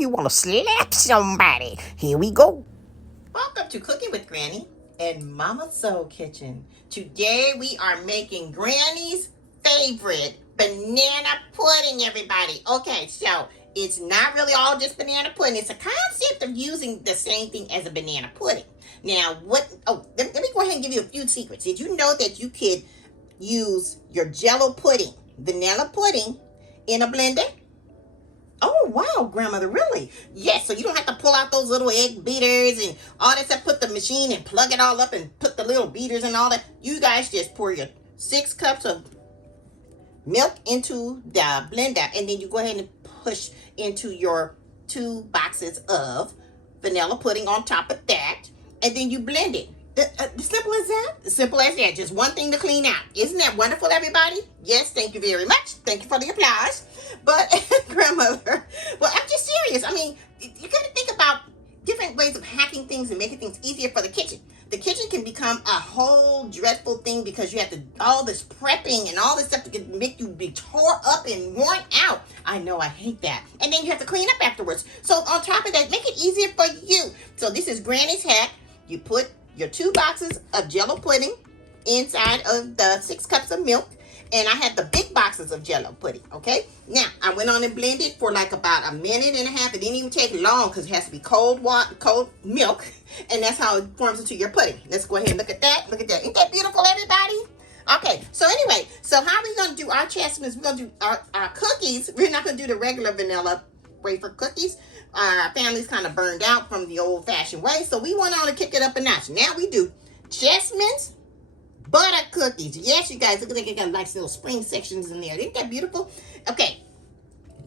you want to slap somebody. Here we go. Welcome to Cooking with Granny and Mama Soul Kitchen. Today we are making Granny's favorite banana pudding, everybody. Okay, so it's not really all just banana pudding. It's a concept of using the same thing as a banana pudding. Now, let me go ahead and give you a few secrets. Did you know that you could use your Jello pudding, vanilla pudding, in a blender? Oh, wow, grandmother, really? Yes, so you don't have to pull out those little egg beaters and all that stuff, put the machine and plug it all up and put the little beaters and all that. You guys just pour your 6 cups of milk into the blender, and then you go ahead and push into your 2 boxes of vanilla pudding on top of that, and then you blend it. Simple as that? Simple as that. Just one thing to clean out. Isn't that wonderful, everybody? Yes, thank you very much. Thank you for the applause. But, grandmother, well, I'm just serious. I mean, you got to think about different ways of hacking things and making things easier for the kitchen. The kitchen can become a whole dreadful thing because you have to all this prepping and all this stuff to make you be tore up and worn out. I know, I hate that. And then you have to clean up afterwards. So on top of that, make it easier for you. So this is Granny's hack. You put your 2 boxes of Jello pudding inside of the 6 cups of milk. And I had the big boxes of Jello pudding, okay? Now, I went on and blended for like about a minute and a half. It didn't even take long because it has to be cold milk. And that's how it forms into your pudding. Let's go ahead and look at that. Look at that. Isn't that beautiful, everybody? Okay, so anyway, so how are we going to do our chestnuts? We're going to do our cookies. We're not going to do the regular vanilla wafer cookies. Our family's kind of burned out from the old-fashioned way, so we went on to kick it up a notch. Now we do chestnuts, butter cookies. Yes, you guys, look at that. They got nice little spring sections in there. Isn't that beautiful? Okay,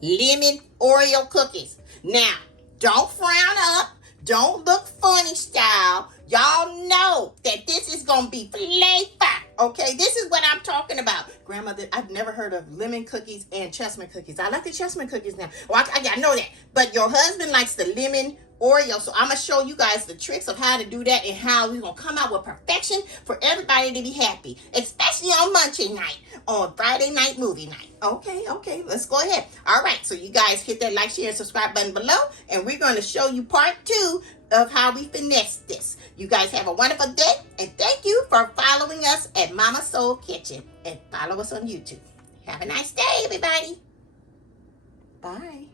lemon Oreo cookies. Now, don't frown up. Don't look funny style. Y'all know that this is going to be flavor. Okay, this is what I'm talking about. Grandmother, I've never heard of lemon cookies and chestnut cookies. I like the chestnut cookies now. Well, I know that. But your husband likes the lemon Oreo. So I'm going to show you guys the tricks of how to do that and how we're going to come out with perfection for everybody to be happy. Especially on munching night, on Friday night movie night. Okay, let's go ahead. All right, so you guys hit that like, share, and subscribe button below. And we're going to show you part 2 of how we finesse this. You guys have a wonderful day, and thank you for following us at Mama Soul Kitchen, and follow us on YouTube. Have a nice day, everybody. Bye.